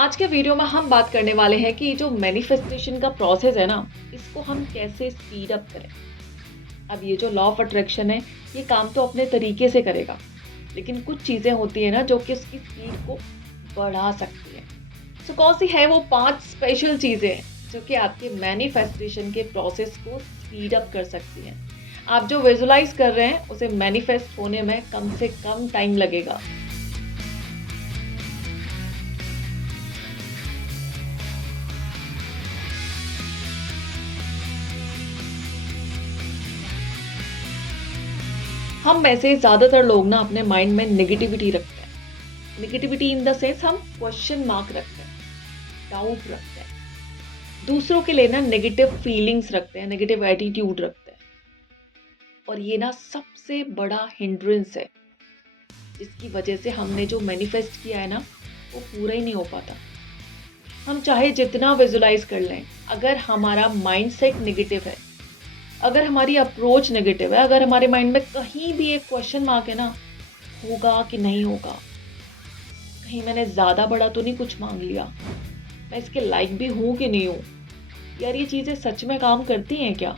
आज के वीडियो में हम बात करने वाले हैं कि जो मैनिफेस्टेशन का प्रोसेस है ना, इसको हम कैसे स्पीड अप करें। अब ये जो लॉ ऑफ अट्रैक्शन है, ये काम तो अपने तरीके से करेगा, लेकिन कुछ चीज़ें होती है ना जो कि उसकी स्पीड को बढ़ा सकती है। सो कौन सी है वो 5 स्पेशल चीज़ें जो कि आपके मैनिफेस्टेशन के प्रोसेस को स्पीड अप कर सकती हैं। आप जो विजुलाइज कर रहे हैं उसे मैनिफेस्ट होने में कम से कम टाइम लगेगा। हम में से ज़्यादातर लोग ना अपने माइंड में नेगेटिविटी रखते हैं। नेगेटिविटी इन द सेंस हम क्वेश्चन मार्क रखते हैं, डाउट रखते हैं। दूसरों के लिए ना नेगेटिव फीलिंग्स रखते हैं, नेगेटिव एटीट्यूड रखते हैं। और ये ना सबसे बड़ा हिंड्रेंस है, जिसकी वजह से हमने जो मैनिफेस्ट किया है ना, वो पूरा ही नहीं हो पाता। हम चाहे जितना विजुलाइज कर लें, अगर हमारा माइंडसेट नेगेटिव है, अगर हमारी अप्रोच नेगेटिव है, अगर हमारे माइंड में कहीं भी एक क्वेश्चन मार्क है ना, होगा कि नहीं होगा, कहीं मैंने ज़्यादा बड़ा तो नहीं कुछ मांग लिया, मैं इसके लायक भी हूँ कि नहीं हूँ, यार ये चीज़ें सच में काम करती हैं क्या,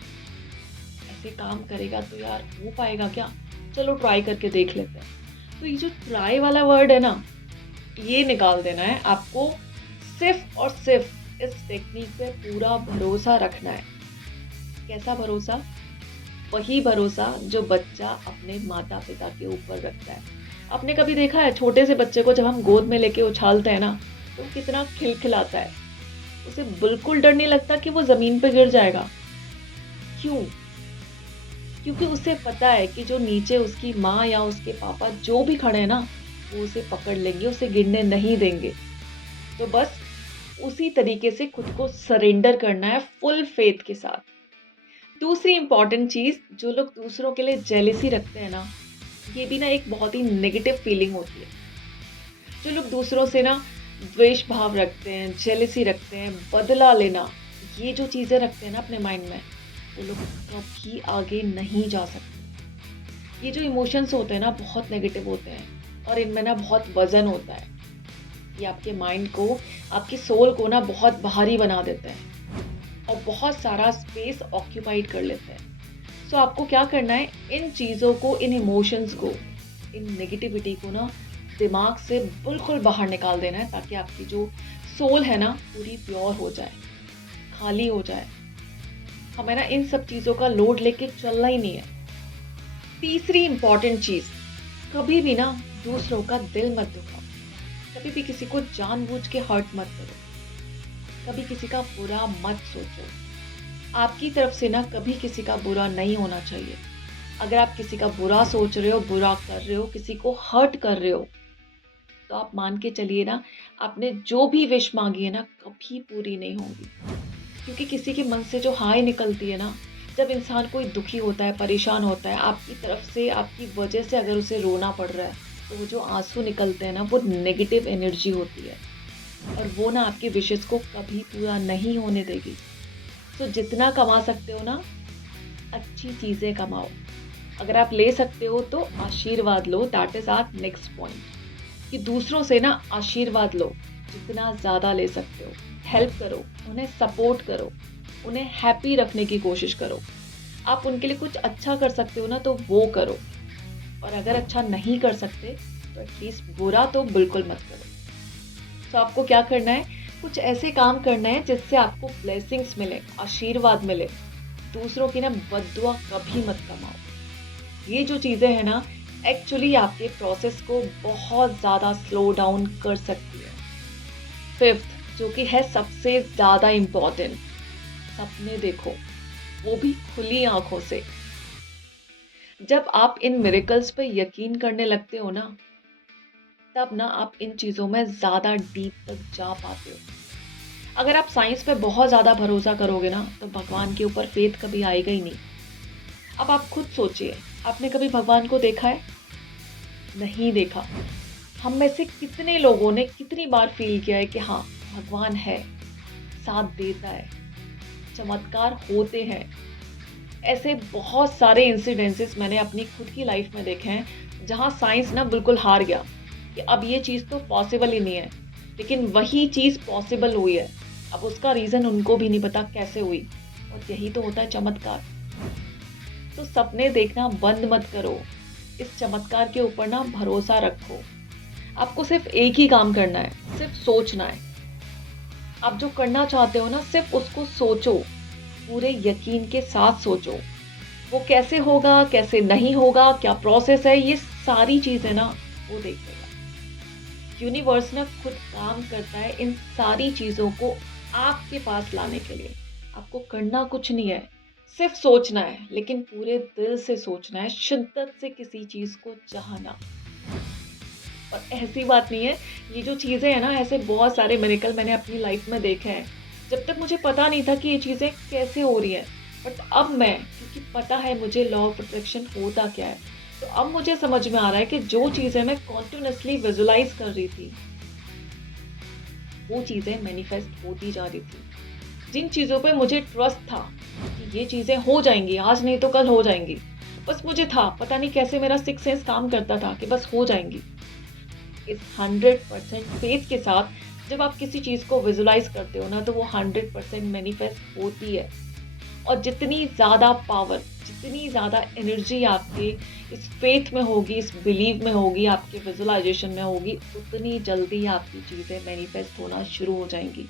ऐसे काम करेगा तो यार हो पाएगा क्या, चलो ट्राई करके देख लेते हैं। तो ये जो ट्राई वाला वर्ड है ना, ये निकाल देना है आपको। सिर्फ और सिर्फ इस टेक्निक पे पूरा भरोसा रखना है। कैसा भरोसा? वही भरोसा जो बच्चा अपने माता पिता के ऊपर रखता है। आपने कभी देखा है छोटे से बच्चे को जब हम गोद में लेके उछालते हैं ना, तो कितना खिलखिलाता है। उसे बिल्कुल डर नहीं लगता कि वो जमीन पे गिर जाएगा। क्यों? क्योंकि उसे पता है कि जो नीचे उसकी माँ या उसके पापा जो भी खड़े हैं ना, वो उसे पकड़ लेंगे, उसे गिरने नहीं देंगे। तो बस उसी तरीके से खुद को सरेंडर करना है फुल फेथ के साथ। दूसरी इंपॉर्टेंट चीज़, जो लोग दूसरों के लिए जेलेसी रखते हैं ना, ये भी ना एक बहुत ही नेगेटिव फीलिंग होती है। जो लोग दूसरों से ना द्वेष भाव रखते हैं, जेलेसी रखते हैं, बदला लेना, ये जो चीज़ें रखते हैं ना अपने माइंड में, वो लोग कभी आगे नहीं जा सकते। ये जो इमोशंस होते हैं ना, बहुत नेगेटिव होते हैं और इनमें ना बहुत वजन होता है। ये आपके माइंड को, आपकी सोल को ना बहुत भारी बना देते हैं और बहुत सारा स्पेस ऑक्यूपाइड कर लेते हैं। सो आपको क्या करना है, इन चीज़ों को, इन इमोशंस को, इन नेगेटिविटी को ना दिमाग से बिल्कुल बाहर निकाल देना है, ताकि आपकी जो सोल है ना पूरी प्योर हो जाए, खाली हो जाए। हमें ना इन सब चीज़ों का लोड लेके चलना ही नहीं है। तीसरी इंपॉर्टेंट चीज़, कभी भी ना दूसरों का दिल मत दुखाओ। कभी भी किसी को जानबूझ के हर्ट मत करो। कभी किसी का बुरा मत सोचो। आपकी तरफ से ना कभी किसी का बुरा नहीं होना चाहिए। अगर आप किसी का बुरा सोच रहे हो, बुरा कर रहे हो, किसी को हर्ट कर रहे हो, तो आप मान के चलिए ना, आपने जो भी विश मांगी है ना, कभी पूरी नहीं होगी। क्योंकि किसी के मन से जो हाय निकलती है ना, जब इंसान कोई दुखी होता है, परेशान होता है, आपकी तरफ से, आपकी वजह से अगर उसे रोना पड़ रहा है, तो वो जो आंसू निकलते हैं ना, वो नेगेटिव एनर्जी होती है और वो ना आपकी विशेस को कभी पूरा नहीं होने देगी। तो जितना कमा सकते हो ना, अच्छी चीज़ें कमाओ। अगर आप ले सकते हो तो आशीर्वाद लो। That is our next point, कि दूसरों से ना आशीर्वाद लो, जितना ज़्यादा ले सकते हो। हेल्प करो, उन्हें सपोर्ट करो, उन्हें हैप्पी रखने की कोशिश करो। आप उनके लिए कुछ अच्छा कर सकते हो ना, तो वो करो। और अगर अच्छा नहीं कर सकते, तो एटलीस्ट बुरा तो बिल्कुल मत करो। तो आपको क्या करना है, कुछ ऐसे काम करना है जिससे आपको ब्लेसिंग्स मिले, आशीर्वाद मिले। दूसरों की ना बद्दुआ कभी मत कमाओ। ये जो चीज़ें हैं ना, एक्चुअली आपके प्रोसेस को बहुत ज़्यादा स्लो डाउन कर सकती है। फिफ्थ, जो कि है सबसे ज़्यादा इम्पोर्टेंट, सपने देखो, वो भी खुली आंखों से। जब आप इन मिरेकल्स पे यकीन करने लगते हो ना, तब ना आप इन चीज़ों में ज़्यादा डीप तक जा पाते हो। अगर आप साइंस पे बहुत ज़्यादा भरोसा करोगे ना, तो भगवान के ऊपर फेथ कभी आएगा ही नहीं। अब आप खुद सोचिए, आपने कभी भगवान को देखा है? नहीं देखा। हम में से कितने लोगों ने कितनी बार फील किया है कि हाँ, भगवान है, साथ देता है, चमत्कार होते हैं। ऐसे बहुत सारे इंसिडेंसेस मैंने अपनी खुद की लाइफ में देखे हैं, जहाँ साइंस ना बिल्कुल हार गया कि अब ये चीज़ तो पॉसिबल ही नहीं है। लेकिन वही चीज़ पॉसिबल हुई है। अब उसका रीज़न उनको भी नहीं पता कैसे हुई, और यही तो होता है चमत्कार। तो सपने देखना बंद मत करो, इस चमत्कार के ऊपर ना भरोसा रखो। आपको सिर्फ एक ही काम करना है, सिर्फ सोचना है। आप जो करना चाहते हो ना, सिर्फ उसको सोचो, पूरे यकीन के साथ सोचो। वो कैसे होगा, कैसे नहीं होगा, क्या प्रोसेस है, ये सारी चीज़ें ना वो देख लेगा। यूनिवर्स ना खुद काम करता है इन सारी चीज़ों को आपके पास लाने के लिए। आपको करना कुछ नहीं है, सिर्फ सोचना है, लेकिन पूरे दिल से सोचना है, शिद्दत से किसी चीज़ को चाहना। और ऐसी बात नहीं है, ये जो चीज़ें हैं ना, ऐसे बहुत सारे मिरेकल मैंने अपनी लाइफ में देखे हैं। जब तक मुझे पता नहीं था कि ये चीज़ें कैसे हो रही हैं, बट अब मैं, क्योंकि पता है मुझे लॉ ऑफ अट्रैक्शन होता क्या है, तो अब मुझे समझ में आ रहा है कि जो चीज़ें मैं कॉन्टिन्यूअसली विजुलाइज़ कर रही थी, वो चीज़ें मैनिफेस्ट होती जा रही थी। जिन चीज़ों पे मुझे ट्रस्ट था कि ये चीज़ें हो जाएँगी, आज नहीं तो कल हो जाएँगी। बस मुझे था, पता नहीं कैसे मेरा सिक्स्थ सेंस काम करता था कि बस हो जाएँगी। इस 100% फेथ के साथ जब आप किसी चीज़ को विजुलाइज़ करते हो ना, तो वो 100% मैनिफेस्ट होती है। और जितनी ज़्यादा पावर, जितनी ज़्यादा एनर्जी आपके इस फेथ में होगी, इस बिलीव में होगी, आपके विजुअलाइज़ेशन में होगी, उतनी जल्दी आपकी चीज़ें मैनिफेस्ट होना शुरू हो जाएँगी।